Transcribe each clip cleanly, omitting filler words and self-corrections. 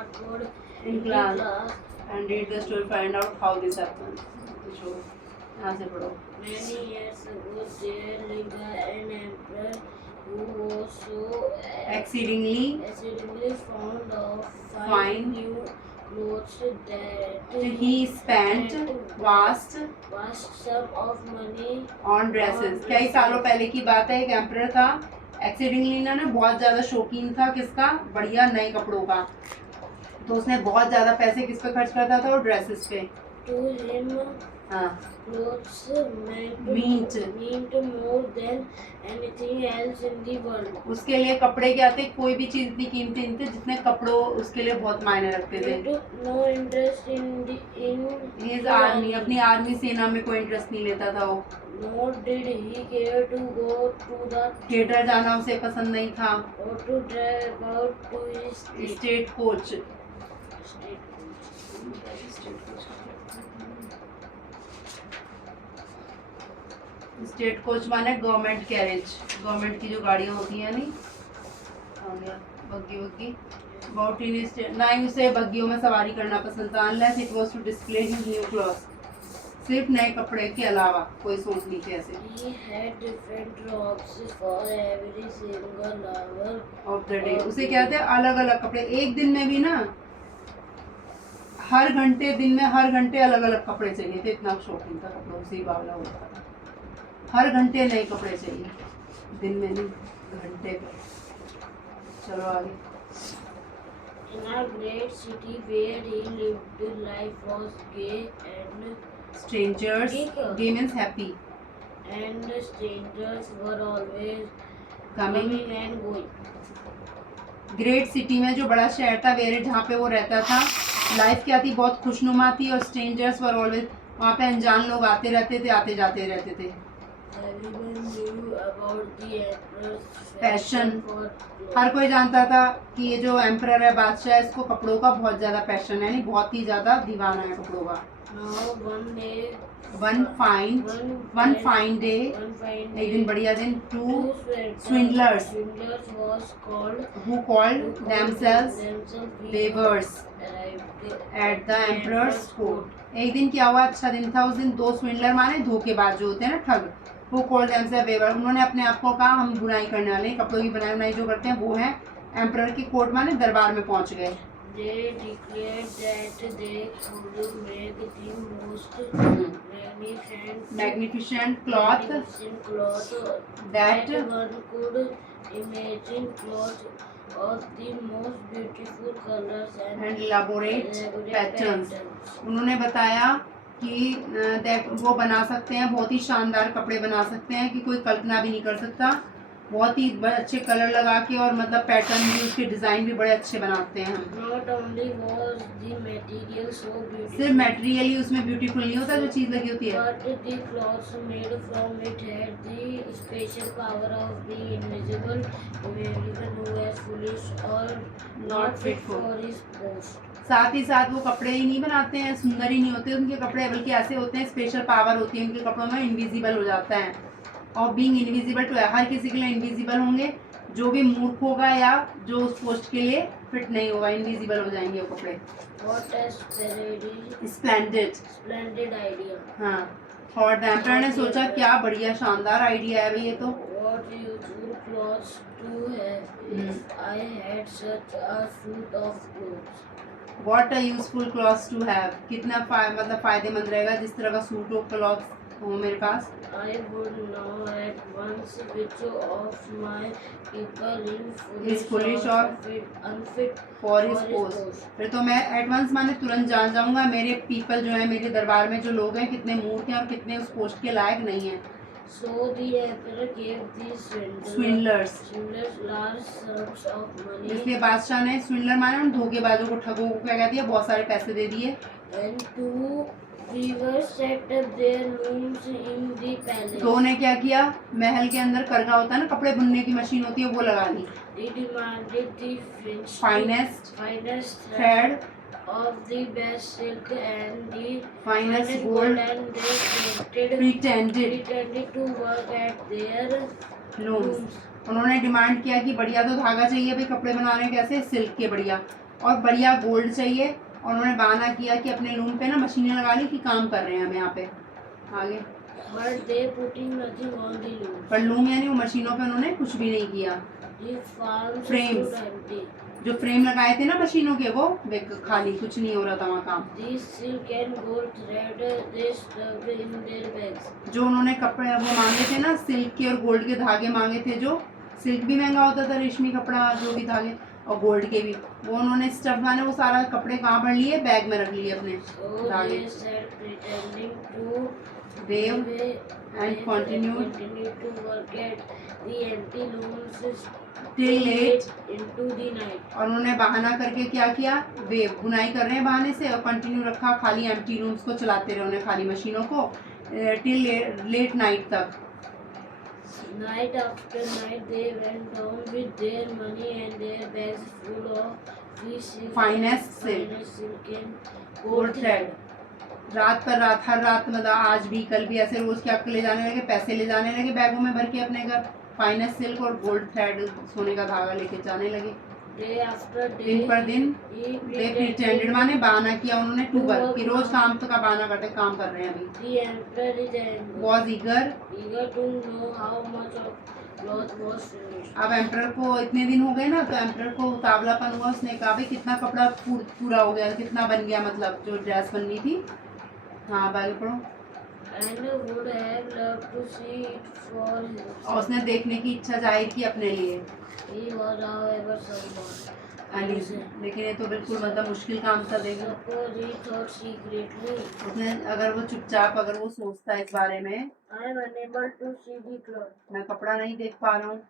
cardboard in class and read the story, find out how this happened. So, यहाँ से पढ़ो. Many years ago, there lived an emperor who was so exceedingly fond of fine new clothes that he spent vast sum of money on dresses. कई सालों पहले की बात है, एक एम्परर था, एक्सीडिंगली ना बहुत ज़्यादा शौकीन था किसका, बढ़िया नए कपड़ों का. तो उसने बहुत ज़्यादा पैसे किस पे खर्च करता था, वो ड्रेसेस पे. To him, clothes meant more than anything else in the world. उसके लिए कपड़े क्या थे, कोई भी चीज इतनी कीमती नहीं थी जितने कपड़ों उसके लिए बहुत मायने रखते थे. No interest in his army, अपनी आर्मी सेना में कोई इंटरेस्ट नहीं लेता था वो. Nor did he care to go to the theatre जाना उसे पसंद नहीं था. or to drive about to his state coach. State coach माने गवर्नमेंट कैरेज, गवर्नमेंट की जो गाड़ियाँ होती हैं नहीं, बग्गी बहुत इन स्टेट ना ही उसे बग्गियों में सवारी करना पसंद था. Unless it was to display his new clothes, सिर्फ नए कपड़े के अलावा कोई सोच नहीं थी ऐसे. He had different robes for every single hour of the day. उसे क्या थे, अलग अलग कपड़े. एक दिन में भी ना हर घंटे, दिन में हर घंटे अलग अलग कपड़े चाहिए थे. इतना शौकीन था कपड़ों से ही बावला होता था. हर घंटे नए कपड़े चाहिए, दिन में नहीं, घंटे पे. चलो आगे. In a great city where he lived, life was gay and Strangers, gay means happy, strangers were always coming. and going. Great city में जो बड़ा शहर था, वेयर जहाँ पे वो रहता था, लाइफ क्या थी, बहुत खुशनुमा थी. और स्ट्रेंजर्स वर ऑलवेज, वहाँ पे अनजान लोग आते रहते थे, आते जाते रहते थे. Everyone knew about the emperor's passion. for clothes. हर कोई जानता था कि ये जो एम्परर है, बादशाह है, इसको कपड़ों का बहुत ज़्यादा पैशन है, यानी बहुत ही ज़्यादा दीवाना है कपड़ों का. Now one fine day, एक दिन बढ़िया दिन, two swindlers was called who called themselves weavers arrived at the emperor's court. एक दिन क्या हुआ, अच्छा दिन था उस दिन. दो स्विंडलर माने धोखेबाज जो होते हैं ना, ठग. who called themselves weavers, उन्होंने अपने आप को कहा हम बुनाई करने वाले हैं, कपड़ों की बुनाई जो करते हैं वो है. एम्परर की कोर्ट माने दरबार में पहुंच गए. They declared that they could make the most magnificent cloth that one could imagine, cloth of the most beautiful colors and elaborate patterns. उन्होंने बताया कि वो बना सकते हैं, बहुत ही शानदार कपड़े बना सकते हैं कि कोई कल्पना भी नहीं कर सकता. बहुत ही अच्छे कलर लगा के, और मतलब पैटर्न भी, उसके डिज़ाइन भी बड़े अच्छे बनाते हैं हम. not only was the material so beautiful, सिर्फ मटेरियली उसमें ब्यूटीफुल नहीं होता जो चीज़ लगी होती है, but the clothes made from it had the special power of being invisible to everyone who was foolish or not fit for his post. साथ ही साथ वो कपड़े ही नहीं बनाते हैं, सुंदर ही नहीं होते उनके कपड़े, बल्कि ऐसे होते हैं, स्पेशल पावर होती है उनके कपड़ों में, इनविजिबल हो जाता है. और बीइंग इनविजिबल टू, हर किसी के लिए इनविजिबल होंगे. जो भी मूर्ख होगा या जो उस पोस्ट के लिए फिट नहीं होगा, इनविजिबल हो जाएंगे वो कपड़े. What a splendid idea. हाँ, और एम्परर ने सोचा क्या बढ़िया शानदार आइडिया है भाई ये तो. What useful clothes to have if I had such a suit of clothes. What a useful clothes to have, कितना मतलब फायदेमंद रहेगा जिस तरह का सूट हो, क्लॉथ हो मेरे पास. I would know at once which of my people is foolish or unfit for his post. फिर तो मैं एट वंस माने तुरंत जान जाऊंगा मेरे पीपल जो है, मेरे दरबार में जो लोग हैं, कितने मूर्ख हैं और कितने उस पोस्ट के लायक नहीं हैं. So the emperor gave these swindlers large sums of money. इसलिए बादशाह ने स्विंडलर माने उन धोखेबाजों को, ठगों को क्या कहती है, बहुत सारे पैसे दे दिए. And two weavers set up their looms in the palace. दो ने क्या किया, महल के अंदर करघा होता है ना, कपड़े बुनने की मशीन होती है, वो लगा दी. They demanded the finest thread of the best silk and the finest gold, and they pretended to work at their looms. उन्होंने डिमांड किया कि बढ़िया तो धागा चाहिए भाई कपड़े बनाने, कैसे, सिल्क के बढ़िया. और बढ़िया गोल्ड चाहिए। और उन्होंने बहाना किया कि अपने लूम पे ना मशीनें लगा ली कि काम कर रहे हैं हम यहाँ पे। आगे But they putting nothing on the loom. पर लूम यानी वो मशीनों पे उन्होंने कुछ भी नहीं किया। The farms Frames. stood empty. जो फ्रेम लगाए थे ना मशीनों के वो खाली, कुछ नहीं हो रहा था वहाँ काम। These silk and gold thread they stuffed in their bags. जो उन्होंने कपड़े वो मांगे थे ना, सिल्क के और गोल्ड के धागे मांगे थे, जो सिल्क भी महंगा होता था, रेशमी कपड़ा जो भी धागे, और गोल्ड के भी, वो उन्होंने स्टफ माने वो सारा कपड़े कहाँ भर लिए, बैग में रख लिए अपने So धागे। they said, pretending to Wave and continued to work at the empty looms till late। into the night. और उन्होंने बहाना करके क्या किया, वेव बुनाई कर रहे हैं बहाने से, और कंटिन्यू रखा, खाली एम्प्टी रूम्स को चलाते रहे उन्हें, खाली मशीनों को टिल लेट नाइट तक। Night after night they went on with their money and their bags full of Finest silk and gold thread. रात पर रात, हर रात, मतलब आज भी कल भी ऐसे रोज क्या ले जाने लगे, पैसे ले जाने लगे बैगों में भर के अपने घर, फाइनेस्ट सिल्क और गोल्ड थ्रेड सोने का धागा लेके जाने लगे। Day after day, दिन पर दिन he दे प्रिटेंडेड माने बहाना किया उन्होंने, टू वर्क कि रोज काम का बहाना करते, काम कर रहे हैं अभी। The emperor is angry. Was eager To know how much of cloth was finished. अब एम्peror को इतने दिन हो गए ना, तो एम्peror को उतावलापन हुआ, उसने कहा भाई कितना कपड़ा पूरा हो गया, कितना बन गया, मतलब जो ड्रेस बननी थी। हाँ आगे पढ़ो। And would have loved to see it for और himself. उसने देखने की इच्छा जाहिर की अपने लिए। He was however somewhat Anees, लेकिन ये तो बिल्कुल मतलब मुश्किल काम था देखो। Suppose he thought secretly, उसने अगर वो चुपचाप अगर वो सोचता है इस बारे में, I am unable to see the cloth. मैं कपड़ा नहीं देख पा रहा हूँ,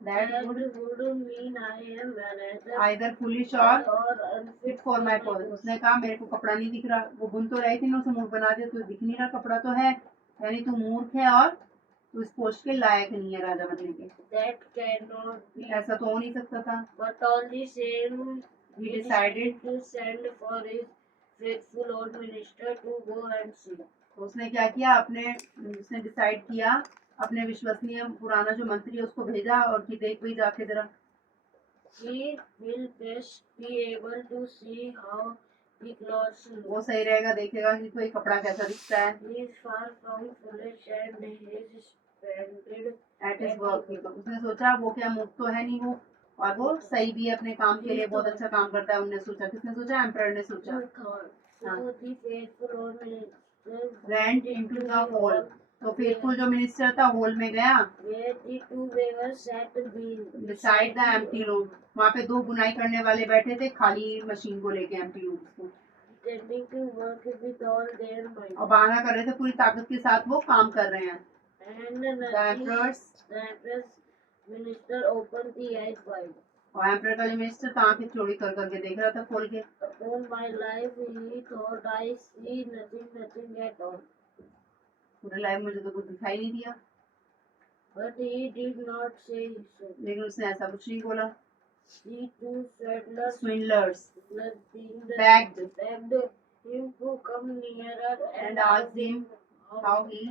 That that would would mean I am neither either foolish और or unfit for my purpose. उसने कहा मेरे को कपड़ा नहीं दिख रहा, वो बुन तो रही थी ना, उसे मूर्ख बना दिया, तो दिख नहीं रहा, कपड़ा तो है, यानी तू मूर्ख है और तू इस पोस्ट के लायक नहीं है राजा बनने के। That cannot be. ऐसा तो हो नहीं सकता था। But all the same, He decided to send for his faithful old minister to go and see. तो उसने क्या किया, उसने डिसाइड किया, अपने विश्वसनीय पुराना जो मंत्री है उसको भेजा, और कि देख भाई जाके जरा, He will best be able to see how the clothes look. वो सही रहेगा, देखेगा कि कोई कपड़ा कैसा दिखता है। He is far from foolish and he is splendid at his work. तो उसने सोचा वो क्या मूर्ख तो है नहीं वो, और वो सही भी है अपने काम के लिए, बहुत अच्छा काम करता है। उन्होंने सोचा, किसने सोचा, एम्परर ने सोचा। So the faithful old minister went into the hall, तो फेथफुल जो मिनिस्टर था हॉल में गया, where the two weavers sat beside the empty room, वहाँ पे दो बुनाई करने वाले बैठे थे खाली मशीन को लेके, एम्प्टी रूम को, pretending to work with all their might. और बहाना कर रहे थे पूरी ताकत के साथ वो काम कर रहे हैं। And The emperor's the empress minister opened the eyes wide. और एम्परर का जो मिनिस्टर था आंखें चौड़ी कर करके देख रहा था खोल के। Upon my life, he thought I see nothing at all. पूरे लाइफ मुझे तो कुछ दिखाई नहीं दिया, But he did not say so. लेकिन उसने ऐसा कुछ नहीं बोला। The two swindlers Swindlers begged him to come nearer and asked him how he,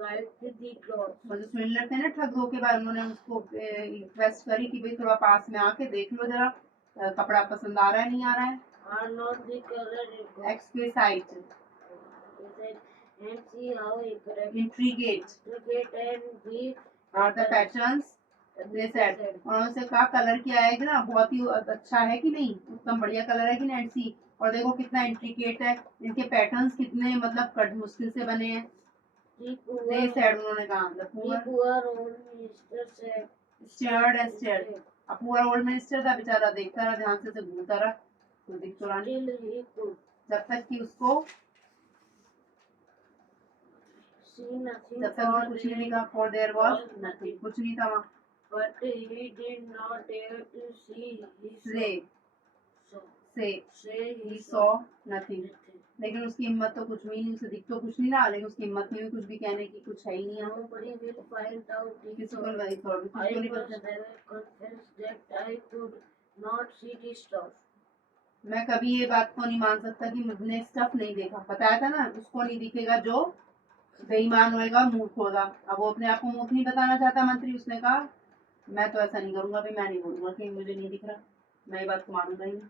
liked the clothes. और जो स्विंडलर थे ना ठग धोखे बाद, उन्होंने उसको रिक्वेस्ट करी कि भाई थोड़ा पास में आके देख लो जरा, कपड़ा पसंद आ रहा है नहीं आ रहा है। Are not the color exquisite, he said, and see how intricate and the are the patterns they said. उन्होंने उनसे कहा कलर क्या है कि ना, बहुत ही अच्छा है कि नहीं, उत्तम बढ़िया कलर है कि नहीं, सी, और देखो कितना इंट्रिकेट है, इनके पैटर्न्स कितने मतलब कट मुश्किल से बने हैं। दे सेड, उन्होंने कहा the poor old minister said, stared and stared. अब पूरा ओल्ड मिनिस्टर था बेचारा, देखता रहा ध्यान से घूमता रहा, तो दिख तो रहा नहीं, till he could जब तक कि उसको see nothing. जब तक वो कुछ नहीं दिखा, फॉर देयर वाज नथिंग, कुछ नहीं था वहाँ। But he did not dare to see. से he saw nothing, लेकिन उसकी हिम्मत तो कुछ हुई नहीं, उसे दिख तो कुछ नहीं रहा, लेकिन उसकी हिम्मत नहीं हुई कुछ भी कहने की, कुछ है ही नहीं यहाँ। Nobody will find out. किसी को नहीं पता, I किसी को नहीं must पता। confess that I could not see the stuff. मैं कभी ये बात को नहीं मान सकता कि मुझने स्टफ नहीं देखा, बताया था ना, उसको नहीं दिखेगा जो बेईमान होएगा, मूर्ख होगा। अब वो अपने आप को मूर्ख नहीं बताना चाहता मंत्री, उसने कहा मैं तो ऐसा नहीं करूंगा, मैं नहीं बोलूंगा कि मुझे नहीं दिख रहा, मैं ये बात को मानूंगा ही नहीं।